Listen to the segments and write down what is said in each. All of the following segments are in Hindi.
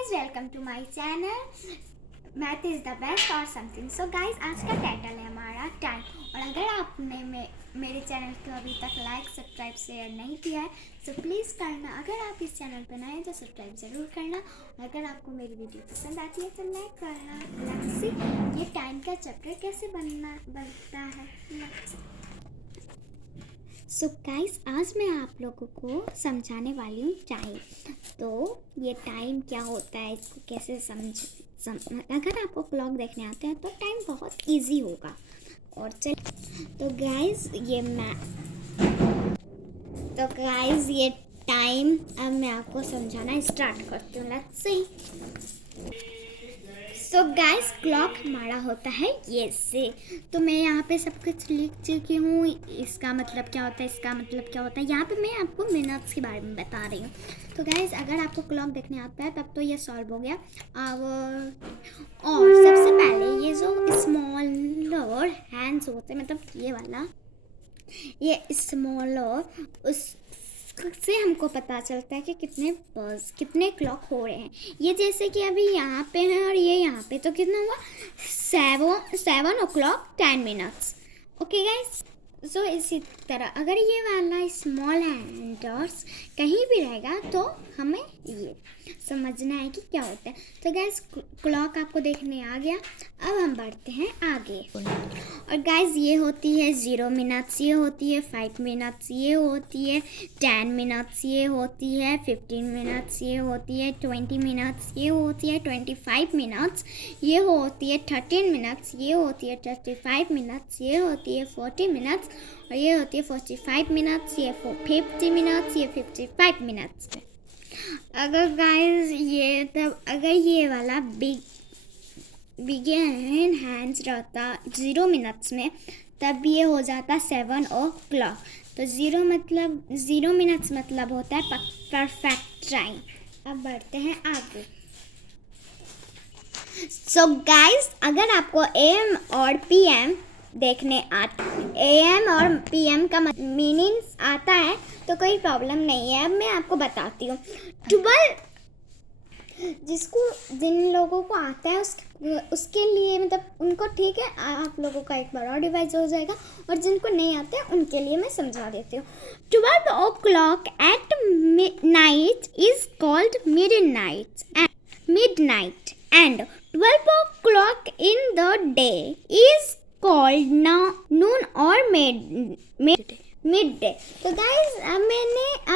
Guys welcome to my channel math is the best और समथिंग। सो गाइज आज का टाइटल है हमारा टाइम। और अगर आपने मेरे चैनल को अभी तक लाइक सब्सक्राइब शेयर नहीं किया है तो प्लीज़ करना। अगर आप इस चैनल पर नए हैं तो सब्सक्राइब ज़रूर करना। और अगर आपको मेरी वीडियो पसंद आती है तो लाइक करना। लेट्स सी ये टाइम का चैप्टर कैसे बनता है। सो गाइस आज मैं आप लोगों को समझाने वाली हूँ टाइम। तो ये टाइम क्या होता है, इसको कैसे अगर आपको क्लॉक देखने आते हैं तो टाइम बहुत इजी होगा। और चल तो गाइस ये टाइम अब मैं आपको समझाना स्टार्ट करती हूँ। Let's see. So guys clock हमारा होता है ये से। तो मैं यहाँ पे सब कुछ लिख चुकी हूँ। इसका मतलब क्या होता है, इसका मतलब क्या होता है। यहाँ पे मैं आपको मिनट्स के बारे में बता रही हूँ। तो गाइस अगर आपको क्लॉक देखने आता है तब तो ये सॉल्व हो गया। और सबसे पहले ये जो स्मॉलर हैंड्स होते हैं, मतलब ये वाला, ये स्मॉलर, उस से हमको पता चलता है कि कितने क्लॉक हो रहे हैं। ये जैसे कि अभी यहाँ पे है और ये यहाँ पे, तो कितना हुआ 7:10। Okay guys. सो इसी तरह अगर ये वाला स्मॉल हैंडर्स कहीं भी रहेगा तो हमें ये समझना है कि क्या होता है। तो गाइस क्लॉक आपको देखने आ गया। अब हम बढ़ते हैं आगे। और गाइस ये होती है 0 मिनट्स, ये होती है 5 मिनट्स, ये होती है 10 मिनट्स, ये होती है 15 मिनट्स, ये होती है 20 मिनट्स, ये होती है 25 मिनट्स, ये होती है 13 मिनट्स, ये होती है 35 मिनट्स, ये होती है 40 मिनट्स, और ये होती है 45 मिनट्स, ये 50 मिनट्स, ये 55 मिनट्स। अगर गाइस अगर ये वाला बिगिन हैंड्स रहता 0 मिनट्स में, तब ये हो जाता 7 o'clock। तो 0 मिनट्स मतलब होता है परफेक्ट टाइम। अब बढ़ते हैं आगे। सो गाइस अगर आपको AM और PM देखने AM और PM का मीनिंग्स आता है तो कोई प्रॉब्लम नहीं है। अब मैं आपको बताती हूँ। 12 जिन लोगों को आता है उसके लिए, मतलब उनको ठीक है, आप लोगों का एक बड़ा डिवाइस हो जाएगा। और जिनको नहीं आता है उनके लिए मैं समझा देती हूँ। 12 o'clock at midnight is called midnight and 12 o'clock in the day is called noon or midday। तो गाइस अब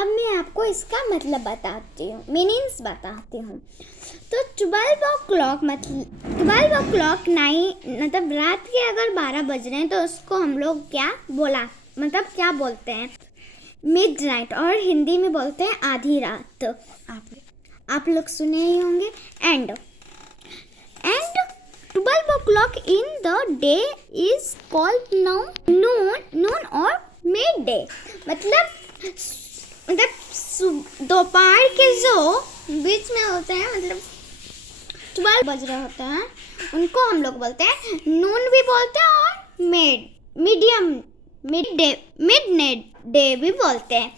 मैं आपको इसका मतलब बताती हूँ, मीनिंग्स बताती हूँ। तो 12 o'clock मतलब रात के अगर 12 बज रहे हैं तो उसको हम लोग क्या बोलते हैं, मिडनाइट, और हिंदी में बोलते हैं आधी रात। आप लोग सुने ही होंगे। And 12 o'clock in the day is called noon और midday। मतलब दोपहर के जो बीच में होते हैं, मतलब 12 बज रहे होते हैं, उनको हम लोग बोलते हैं नून भी बोलते हैं और मिड डे भी बोलते हैं।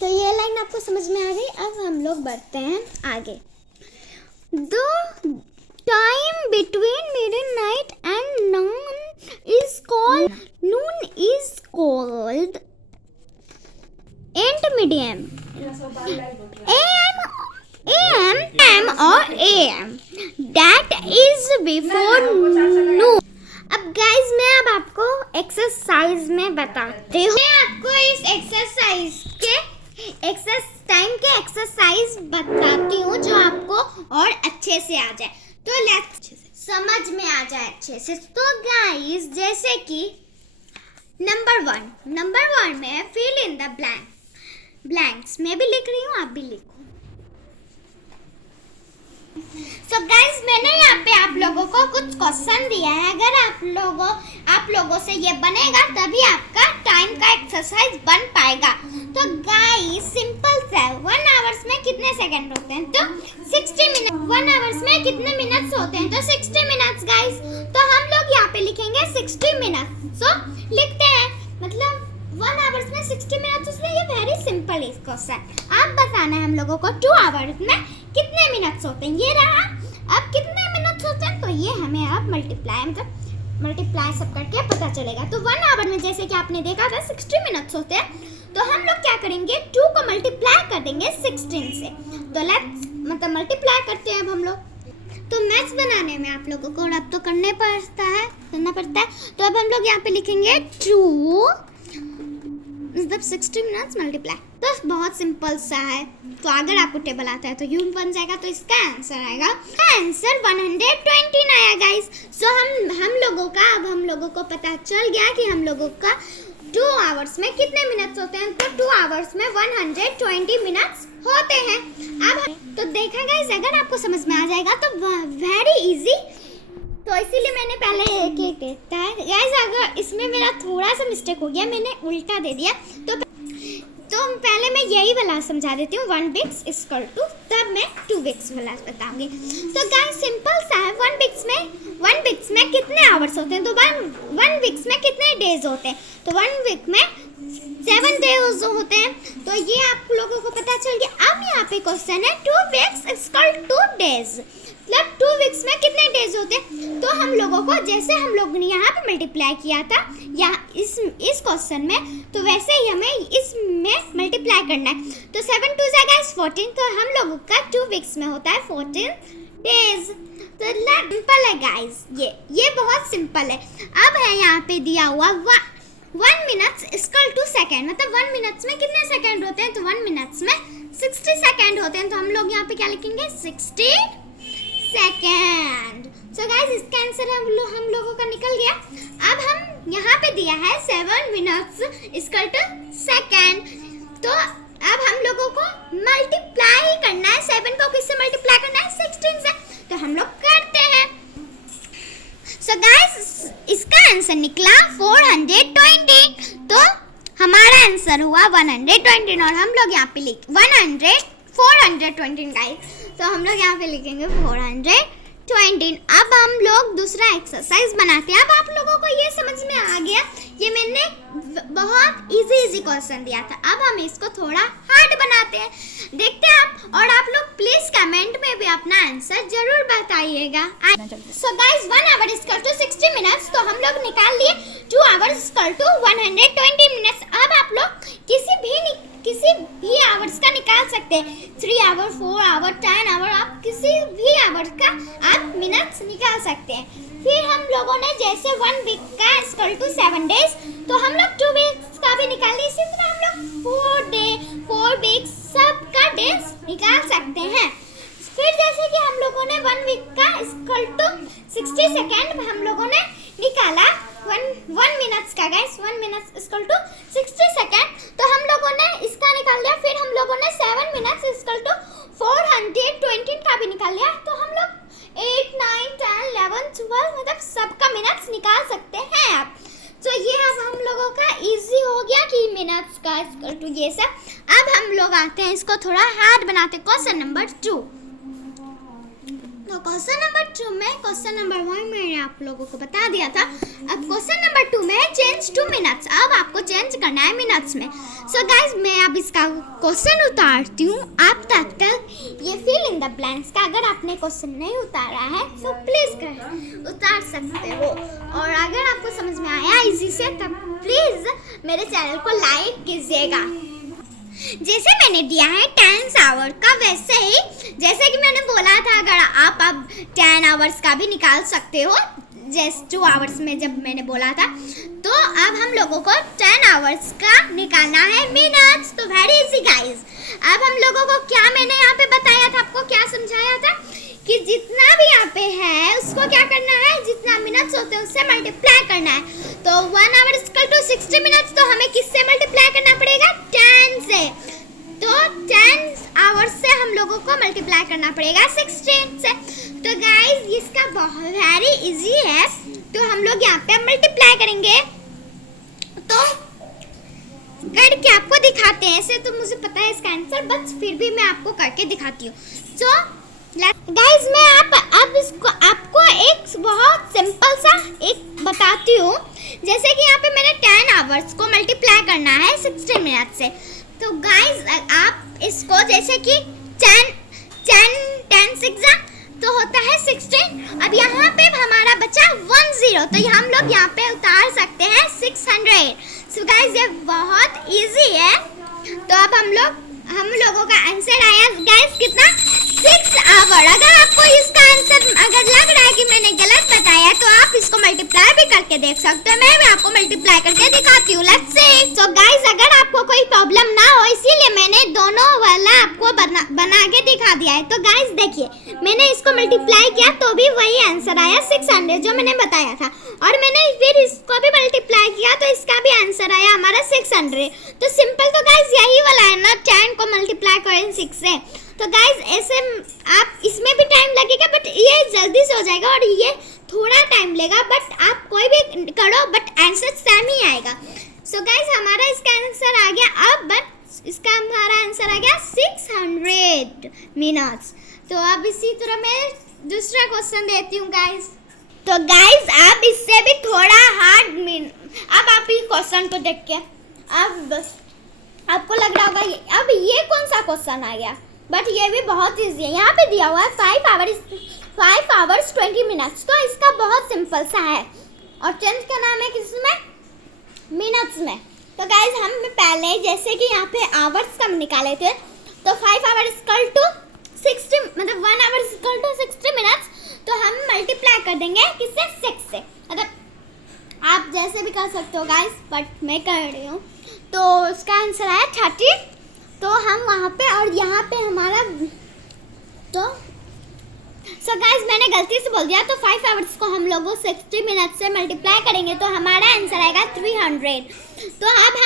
तो ये लाइन आपको समझ में आ गई। अब हम लोग बढ़ते हैं आगे। Time between midnight and noon is called intermediate. AM or AM that is before noon। अब गाइस मैं आपको एक्सरसाइज में बताती हूँ। मैं आपको इस टाइम के एक्सरसाइज बताती हूँ जो आपको और अच्छे से आ जाए, तो लेट्स समझ में आ जाए अच्छे से। तो गाइस जैसे कि नंबर वन में फिल इन द ब्लैंक्स। मैं भी लिख रही हूँ, आप भी लिखो। सो गाइस मैंने यहाँ पे आप लोगों को कुछ क्वेश्चन दिया है। अगर आप लोगों से ये बनेगा तभी आपका टाइम का एक्सरसाइज बन पाएगा। तो गाइस सिंपल सा 1 आवर्स में कितने सेकंड होते हैं, तो 60 मिनट। 1 आवर्स में कितने मिनट्स होते हैं, तो 60 मिनट्स गाइस। तो हम लोग यहाँ पे लिखेंगे 60 मिनट्स। सो लिखते हैं, मतलब 1 आवर्स में 60 मिनट्स, इसलिए ये वेरी सिंपल इज क्वेश्चन। आप बताना है हम लोगों को 2 आवर्स में कितने कितने मिनट्स होते हैं, ये रहा। अब कितने मिनट्स होते हैं तो ये हमें अब मल्टीप्लाई सब करके पता चलेगा। तो 1 आवर में जैसे कि आपने देखा था 60 मिनट्स होते हैं, तो हम लोग क्या करेंगे 2 को मल्टीप्लाई कर देंगे 16 से। तो लेट्स मल्टीप्लाई करते हैं अब हम लोग। तो मैथ्स बनाने में आप लोगों को अब तो करना पड़ता है। तो अब हम लोग यहाँ पे लिखेंगे 2 मतलब 60 मिनट्स मल्टीप्लाई। तो बहुत सिंपल सा है। तो अगर आपको टेबल आता है तो यू बन जाएगा, तो इसका आंसर आएगा, आंसर 120 आया गाइस। सो हम लोगों को पता चल गया कि हम लोगों का 2 आवर्स में कितने मिनट्स होते हैं। तो 2 आवर्स में 120 मिनट्स होते हैं। अब तो देखा गाइस, अगर आपको समझ में आ जाएगा तो वेरी इजी। तो इसीलिए मैंने पहले एक देखता है गाइस। अगर इसमें मेरा थोड़ा सा मिस्टेक हो गया, मैंने उल्टा दे दिया। तो पहले मैं यही वाला समझा देती हूँ, 1 weeks इक्वल टू, तब मैं 2 weeks वाला बताऊंगी। तो गाइस सिंपल सा है, 1 weeks में कितने आवर्स होते हैं, तो 1 weeks में कितने डेज होते हैं। तो 1 week में 7 डेज होते हैं। तो ये आप लोगों को पता चल गया। अब यहाँ पे क्वेश्चन है 2 weeks इक्वल टू डेज, मतलब 2 weeks में कितने डेज होते हैं। तो हम लोगों को जैसे हम लोग ने यहाँ पे मल्टीप्लाई किया था यहाँ इस क्वेश्चन में, तो वैसे ही हमें इसमें मल्टीप्लाई करना है। तो 7 2 जाएगा 14। तो हम लोगों का 2 weeks में होता है 14 डेज। तो सिंपल है गाइस, ये बहुत सिंपल है। अब है यहाँ पे दिया हुआ 1 minutes इक्वल टू सेकेंड, मतलब 1 minutes में कितने सेकेंड होते हैं। तो 1 minutes में 60 सेकेंड होते हैं। तो हम लोग यहाँ पे क्या लिखेंगे 60 सेकेंड। सो गाइस इसका आंसर हम लोगों का निकल गया। अब हम यहाँ पे दिया है 7 minutes इक्वल टू सेकेंड। तो अब हम लोगों को मल्टीप्लाई करना है, 7 को किससे मल्टीप्लाई करना है 16 से। तो हम लोग करते हैं। सो गाइस इसका आंसर निकला 420। तो हमारा आंसर हुआ 120 और हम लोग यहाँ पे लिख 420 गाइस। तो हम लोग यहाँ पे लिखेंगे 420। अब हम लोग दूसरा एक्सरसाइज बनाते हैं। अब आप लोगों को ये समझ में आ गया, ये मैंने बहुत इजी क्वेश्चन दिया था। अब हम इसको थोड़ा हार्ड बनाते हैं, देखते हैं आप। और आप लोग प्लीज कमेंट में भी अपना आंसर जरूर बताइएगा। So guys 1 hour equal to 60 minutes. तो हम लोग निकाल लिए 2 hours इक्वल टू 120 मिनट्स। अब आप लोग किसी भी आवर्स का निकाल सकते हैं, 3 hour 4 hour 10 hour, आप किसी भी आवर्स का आप मिनट्स निकाल सकते हैं। फिर हम लोगों ने जैसे 1 week का इक्वल टू 7 days, तो हम लोग 2 weeks का भी निकाल लिए। इसी तरह हम लोग 4 weeks सब का डेज निकाल सकते हैं। फिर जैसे कि हम लोगों ने 1 week का इक्वल टू 60 सेकेंड हम लोगों ने निकाला 1 minutes का guys, 1 minutes equal to 60 second. तो हम लोगों ने इसका निकाल लिया। फिर हम लोगों ने 7 minutes इक्वल टू 420 का भी निकाल लिया। तो हम लोग 8 9 10 11 12 मतलब सबका मिनट्स निकाल सकते हैं आप। तो ये अब हम लोगों का इजी हो गया कि मिनट्स का इक्वल टू ये सब। अब हम लोग आते हैं इसको थोड़ा हार्ड बनाते। Question number 2। तो क्वेश्चन नंबर 2 में क्वेश्चन नंबर 1 मैंने आप लोगों को बता दिया था। अब क्वेश्चन नंबर 2 में चेंज टू मिनट्स। अब आपको चेंज करना है मिनट्स में। सो गाइस मैं अब इसका क्वेश्चन उतारती हूँ। आप तब तक ये फिल इन द ब्लैंक्स का अगर आपने क्वेश्चन नहीं उतारा है तो प्लीज उतार सकते हो। और अगर आपको समझ में आया इजी से तब प्लीज मेरे चैनल को लाइक कीजिएगा। जैसे मैंने दिया है 10 hour का, वैसे ही जैसे कि मैंने बोला था अगर आप अब 10 hours का भी निकाल सकते हो, जैसे 2 hours में जब मैंने बोला था। तो अब हम लोगों को 10 hours का निकालना है मिनट्स। तो वेरी इजी गाइस। अब हम लोगों को क्या मैंने यहाँ पे बताया था, आपको क्या समझाया था कि जितना भी यहाँ पे है उसको क्या करना है, जितना मिनट्स होते हैं उससे मल्टीप्लाई करना है। तो 1 hour इक्वल टू 60 मिनट्स। तो हमें किससे मल्टीप्लाई करना पड़ेगा 10 से। तो 10 hours से हम लोगों को मल्टीप्लाई करना पड़ेगा 16 से। तो गाइस इसका बहुत वेरी इजी है। तो हम लोग यहाँ पे मल्टीप्लाई करेंगे। तो करके आपको दिखाते हैं। ऐसे तो मुझे पता है इसका आंसर, बस फिर भी मैं आपको करके दिखाती हूँ। तो गाइस मैं अब इसको आपको एक बहुत सिंपल सा एक बताती हूँ। जैसे कि यहाँ पे मैंने 10 hours को मल्टीप्लाई करना है 60 मिनट से। तो गाइस आप इसको जैसे कि 10 0, तो हम लोग यहाँ पे उतार सकते हैं 600। सो गाइस ये बहुत इजी है। तो अब हम लोगों का आंसर आया गाइस कितना, 6 आवर। अगर आपको इसका आंसर अगर लग रहा है कि मैंने गलत बताया तो आप इसको मल्टीप्लाई भी करके देख सकते हो। मैं भी आपको मल्टीप्लाई करके दिखाती हूँ, लेट्स सी। सो गाइस अगर आपको कोई प्रॉब्लम ना हो इसीलिए मैंने दोनों वाला आपको बना के दिखा दिया है। तो गाइस देखिए मैंने इसको मल्टीप्लाई किया तो भी वही आंसर आया 600 जो मैंने बताया था, और मैंने फिर इसको भी मल्टीप्लाई किया तो इसका भी आंसर आया हमारा 600। तो सिंपल तो गाइस यही वाला है ना, 10 को मल्टीप्लाई करें 6 से। तो गाइस ऐसे आप इसमें भी टाइम लगेगा बट ये जल्दी से हो जाएगा, और ये थोड़ा टाइम लेगा बट आप कोई भी करो बट आंसर सेम ही आएगा। सो गाइस हमारा इसका आंसर आ गया अब, बट इसका हमारा आंसर आ गया 600 मिनट्स। तो अब इसी तरह मैं दूसरा क्वेश्चन देती हूँ गाइस। तो गाइस आप इससे भी थोड़ा हार्ड अब आप ये क्वेश्चन को देख के अब आपको लग रहा होगा अब ये कौन सा क्वेश्चन आ गया, बट ये भी बहुत इजी है। यहाँ पे दिया हुआ है 5 आवर्स 20 मिनट्स, तो इसका बहुत सिंपल सा है और चेंज का नाम है किसमें, मिनट्स में। तो गाइस हम पहले जैसे कि यहाँ पे आवर्स कम निकाले थे, तो 5 आवर्स इक्वल टू 60 मतलब 1 आवर्स इक्वल टू 60 मिनट्स, तो हम मल्टीप्लाई कर देंगे किससे, 6 से। मतलब आप जैसे भी कर सकते हो गाइस, बट मैं कर रही हूँ। तो उसका आंसर आया 30। तो हम वहाँ पे और यहाँ पे हमारा तो सो गाइस मैंने गलती से बोल दिया, तो 5 आवर्स को हम लोगों 60 मिनट से मल्टीप्लाई करेंगे तो हमारा आंसर आएगा 300। तो अब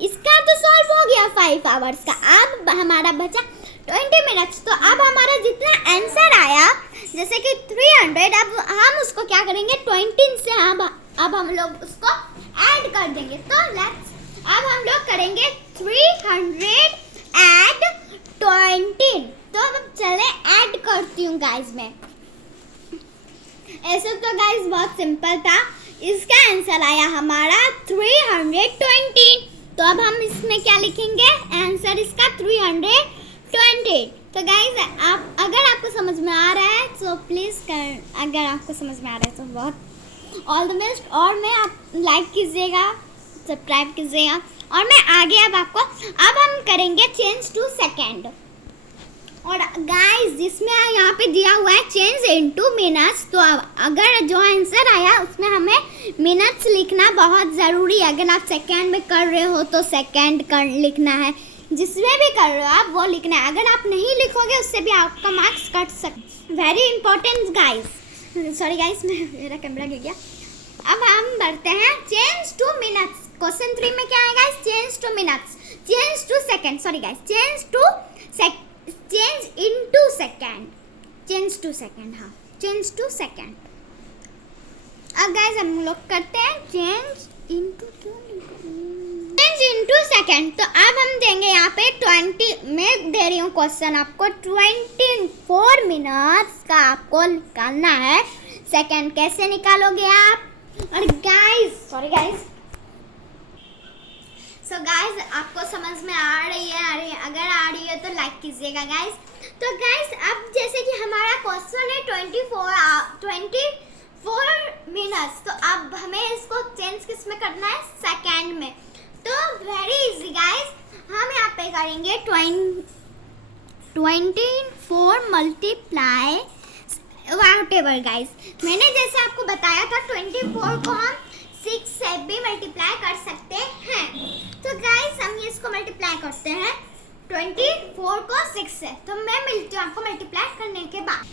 इसका तो सॉल्व हो गया 5 आवर्स का। अब हमारा बचा 20 मिनट्स। तो अब हमारा जितना आंसर आया जैसे कि 300, अब हम उसको क्या करेंगे 20 से अब हम लोग उसको ऐड कर देंगे। तो अब हम लोग करेंगे 300 ऐड 20। तो अब चले ऐड करती हूँ गाइस मैं। ऐसे तो गाइस बहुत सिंपल था। इसका आंसर आया हमारा 320। तो अब हम इसमें क्या लिखेंगे, आंसर इसका 320। तो गाइस आप अगर आपको समझ में आ रहा है तो प्लीज़ अगर आपको समझ में आ रहा है तो बहुत ऑल द बेस्ट। और मैं आप लाइक कीजिएगा, सब्सक्राइब कीजिएगा, और मैं आगे अब हम करेंगे चेंज टू सेकेंड। और गाइस जिसमें यहाँ पे दिया हुआ है चेंज इनटू मिनट्स, तो अगर जो आंसर आया उसमें हमें मिनट्स लिखना बहुत ज़रूरी है। अगर आप सेकेंड में कर रहे हो तो सेकेंड लिखना है, जिसमें भी कर रहे हो आप वो लिखना है। अगर आप नहीं लिखोगे उससे भी आपका मार्क्स कट सकते। Very important guys. Sorry guys मेरा कैमरा गिर गया। अब हम बढ़ते हैं चेंज टू मिनट्स। क्वेश्चन 3 में क्या आएगा, change to minutes, change to second, sorry guys change into second, change to second, हाँ चेंज टू सेकेंड। अब गाइस हम लोग करते हैं चेंज इनटू सेकेंड। तो अब हम देंगे यहाँ पे 20, मैं दे रही हूँ क्वेश्चन आपको 24 मिनट्स का आपको निकालना है। सेकेंड कैसे निकालोगे आप, और guys sorry guys, so guys आपको समझ में आ रही है, अगर आ रही है तो लाइक कीजिएगा गाइस। तो गाइस अब जैसे कि हमारा क्वेश्चन है 24 मिनट्स, तो अब हमें इसको चेंज किस में करना है, सेकेंड में। तो वेरी इजी गाइस, हम यहाँ पे करेंगे 24 मल्टीप्लाई व्हाटएवर गाइस। मैंने जैसे आपको बताया था 24 को हम 6 से भी मल्टीप्लाई कर सकते हैं। तो गाइस हम ये इसको मल्टीप्लाई करते हैं 24 को 6 से। तो मैं मिलती हूँ आपको मल्टीप्लाई करने के बाद।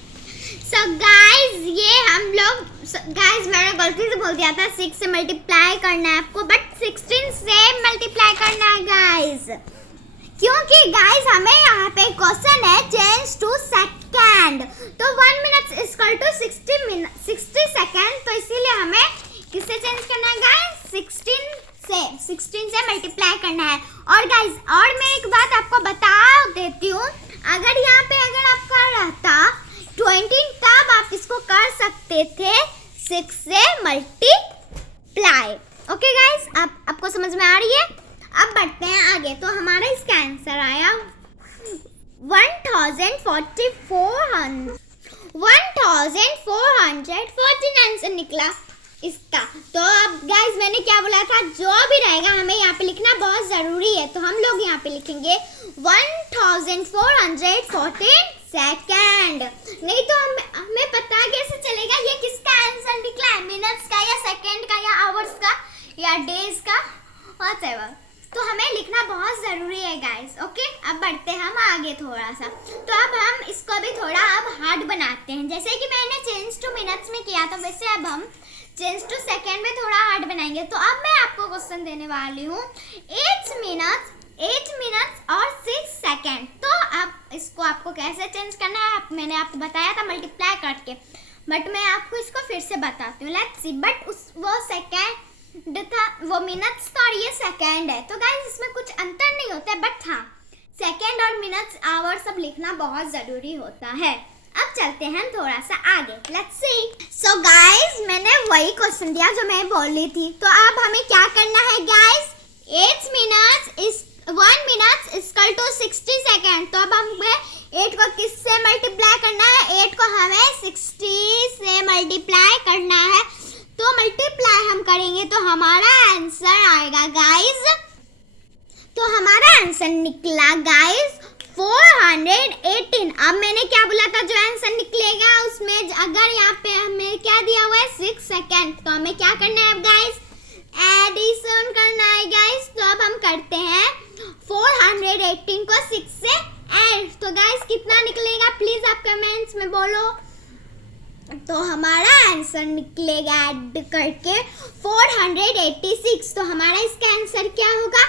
सो गाइस ये हम लोग गाइस मैंने गलती से बोल दिया था 6 से मल्टीप्लाई करना है आपको, बट 16 से मल्टीप्लाई करना है गाइस, क्योंकि गाइस हमें यहाँ पे क्वेश्चन है चेंज टू सेकेंड। तो 1 मिनट इक्वल टू 60 सेकेंड, तो इसीलिए हमें किससे चेंज करना है गाइस, 16 से मल्टीप्लाई करना है। और गाइस और मैं एक बात आपको बता देती हूँ, अगर यहाँ पे अगर आपका रहता 20 तब आप इसको कर सकते थे 6 से मल्टीप्लाई। ओके गाइस आपको समझ में आ रही है। अब बढ़ते हैं आगे। तो हमारा इसका आंसर आया 1414 आंसर निकला। इसका। तो अब गाइस मैंने क्या बोला था, जो भी रहेगा हमें यहाँ पे लिखना बहुत ज़रूरी है। तो हम लोग यहाँ पे लिखेंगे 1414 सेकेंड। नहीं तो हमें पता कैसे चलेगा ये किसका आंसर निकला है, मिनट्स का या सेकेंड का या आवर्स का या डेज का, व्हाटएवर। तो हमें लिखना बहुत ज़रूरी है गाइस। ओके, अब बढ़ते हैं हम आगे थोड़ा सा। तो अब हम इसको भी थोड़ा अब हार्ड बनाते हैं। जैसे कि मैंने चेंज टू मिनट्स में किया था, वैसे अब हम चेंज टू सेकेंड में थोड़ा हार्ड बनाएंगे। तो अब मैं आपको क्वेश्चन देने वाली हूँ 8 मिनट्स और 6 सेकेंड। तो अब इसको आपको कैसे चेंज करना है मैंने आपको बताया था मल्टीप्लाई करके, बट मैं आपको इसको फिर से बताती हूँ। लेट्स सी, बट वो सेकेंड था, वो मिनट्स था और ये सेकेंड है। तो गाइस इसमें कुछ अंतर नहीं होता है, बट हाँ सेकेंड और मिनट्स आवर सब लिखना बहुत ज़रूरी होता है। अब चलते हैं थोड़ा सा आगे, लेट्स सी। सो गाइस मैंने वही क्वेश्चन दिया जो मैं बोल रही थी। तो अब हमें क्या करना है guys, 1 minute equal to 60 second. तो अब हमें 8 को किससे मल्टीप्लाई करना है, 8 को हमें 60 से मल्टीप्लाई करना है। तो मल्टीप्लाई हम करेंगे तो हमारा आंसर आएगा गाइस, तो हमारा आंसर निकला गाइस 418। अब मैंने क्या बोला था, जो आंसर निकलेगा उसमें अगर यहाँ पे हमें क्या दिया हुआ है 6 सेकेंड, तो हमें क्या करना है अब गाइस, एडिशन करना है गाइस। तो अब हम करते हैं 418 को 6 से ऐड। तो गाइस कितना निकलेगा प्लीज आप कमेंट्स में बोलो। तो हमारा आंसर निकलेगा ऐड करके 486। तो हमारा इसका आंसर क्या होगा,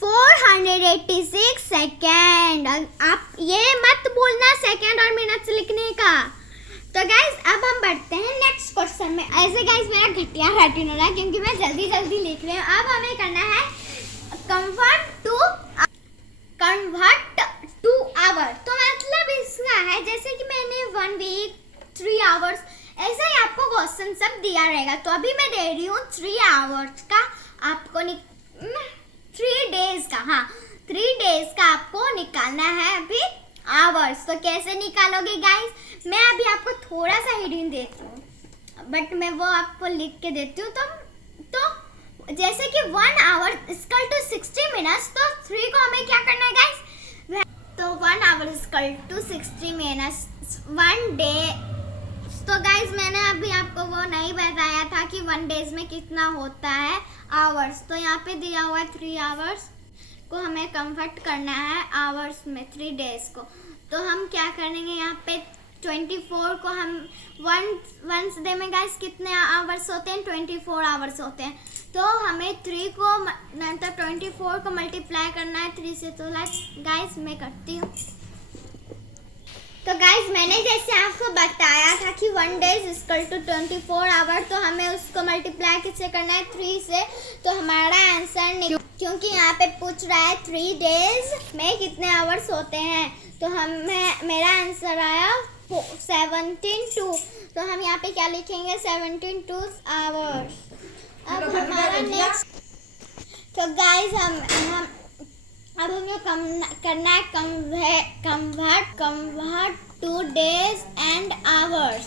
486 सेकेंड। आप ये मत बोलना सेकेंड और मिनट्स लिखने का। तो गाइस अब हम बढ़ते हैं नेक्स्ट क्वेश्चन में। ऐसे गाइस मेरा घटिया राइटिंग हो रहा है क्योंकि मैं जल्दी जल्दी लिख रही हूँ। अब हमें करना है कन्वर्ट टू आवर। तो मतलब इसका है जैसे कि मैंने 1 वीक 3 आवर्स ऐसा ही आपको क्वेश्चन सब दिया रहेगा। तो अभी मैं दे रही हूँ 3 आवर्स का, आपको 3 डेज का, हाँ 3 डेज का आपको निकालना है अभी आवर्स। तो कैसे निकालोगे गाइस, मैं अभी आपको थोड़ा सा हिंट देती हूँ, बट मैं वो आपको लिख के देती हूँ। तो जैसे कि 1 आवर इक्वल टू 60 मिनट्स, तो 3 को हमें क्या करना है गाइस, तो 1 hour equal to 60 minutes 1 day. तो गाइस मैंने अभी आपको वो नहीं बताया था कि 1 डेज में कितना होता है आवर्स। तो यहाँ पे दिया हुआ है 3 आवर्स को हमें कन्वर्ट करना है आवर्स में 3 डेज को। तो हम क्या करेंगे, यहाँ पे 24 को हम वन डे में गाइस कितने आवर्स होते हैं, 24 आवर्स होते हैं। तो हमें 3 को मतलब 24 को मल्टीप्लाई करना है 3 से। तो गाइस मैं करती हूँ। तो गाइस मैंने जैसे आपको बताया था कि 1 डेज इक्वल टू 24 आवर, तो हमें उसको मल्टीप्लाई किससे करना है 3 से। तो हमारा आंसर क्योंकि यहाँ पे पूछ रहा है 3 डेज में कितने आवर्स होते हैं, तो मेरा आंसर आया 17 तो हम यहाँ पे क्या लिखेंगे 17 आवर्स। अब हमारा नेक्स्ट, तो गाइस हम अब हमें करना है convert two days and hours.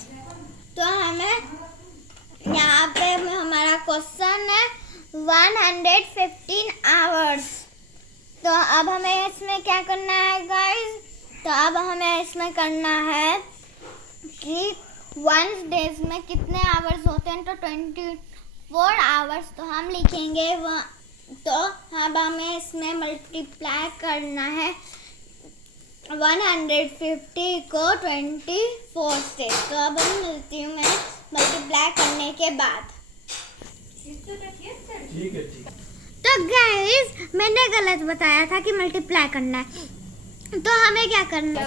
तो हमें यहाँ पे हमारा क्वेश्चन है 115 आवर्स। तो अब हमें इसमें क्या करना है गाइस, तो अब हमें इसमें करना है कि 1 डेज में कितने आवर्स होते हैं, तो 24 आवर्स। तो हम लिखेंगे तो अब हमें इसमें मल्टीप्लाई करना है 150 को 24 से। तो अब हम मिलती हूँ मैं मल्टीप्लाई करने के बाद। ठीक है। तो गाइस मैंने गलत बताया था कि मल्टीप्लाई करना है, तो हमें क्या करना है,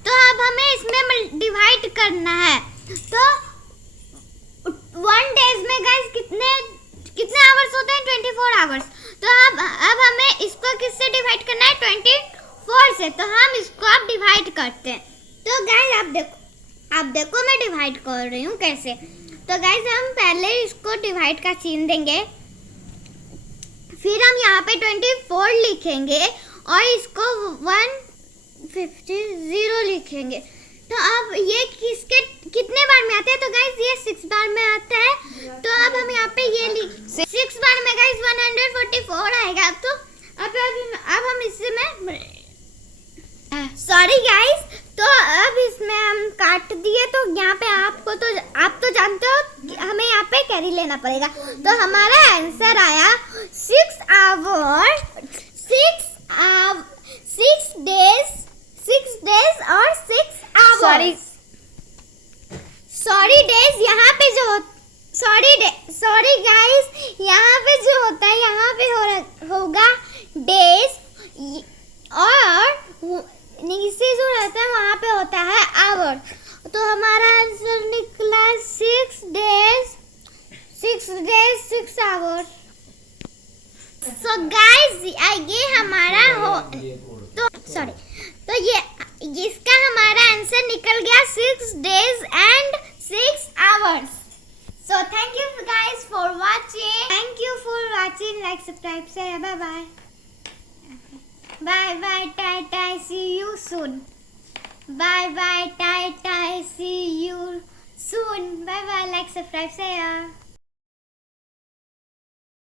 तो अब हमें इसमें डिवाइड करना है। तो 1 डेज में गाइस कितने आवर्स होते हैं, 24 आवर्स। तो अब हमें इसको किससे डिवाइड करना है, 24 से। तो हम इसको अब डिवाइड करते हैं। तो गाइस आप देखो मैं डिवाइड कर रही हूँ कैसे। तो गाइस हम पहले इसको डिवाइड का चिन्ह देंगे, फिर हम यहाँ पे 24 लिखेंगे और इसको 150 लिखेंगे। तो अब ये किसके कितने बार में आता है? तो गाइस ये 6 बार में आता है। तो अब हम यहाँ पे ये लिख 6 बार में गाइस 144 आएगा। तो अब हम इसमें सॉरी गाइस, तो अब इसमें हम काट दिए। तो यहाँ पे आप तो जानते हो कि हमें यहाँ पे कैरी लेना पड़ेगा। तो हमारा आंसर आया 6 आवर 6 डेज और 6 आवर्स। सॉरी डेज यहाँ पे जो सॉरी गाइस, यहाँ पे जो होता है यहाँ पे होगा डेज और नीचे जो रहता है वहाँ पे होता है आवर। तो हमारा आंसर निकला 6 डेज 6 आवर। सो गाइस ये हमारा तो ये इसका हमारा आंसर निकल गया 6 days and 6 hours. So thank you guys for watching. Thank you for watching. Like, subscribe, share. Bye bye. Bye bye. Tai. See you soon. Bye bye. Tai. See you soon. Bye bye. Like, subscribe, share.